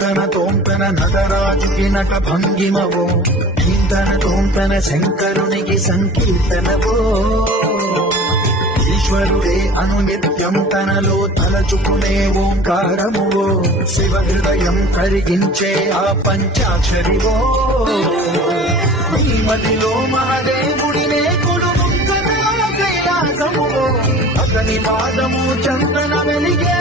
తోంతన నటరాజుకి నట భంగిమవో తోంతన శంకరునికి సంకీర్తనవో ఈశ్వరుడే అనునిత్యం తనలో తలచుకునే ఓంకారమువో శివ హృదయం కరిగించే ఆ పంచాక్షరివో నీ మదిలో మహాదేవుడినే కొలుముంగన కైలాసమువో అతని పాదము చందన వెలిగే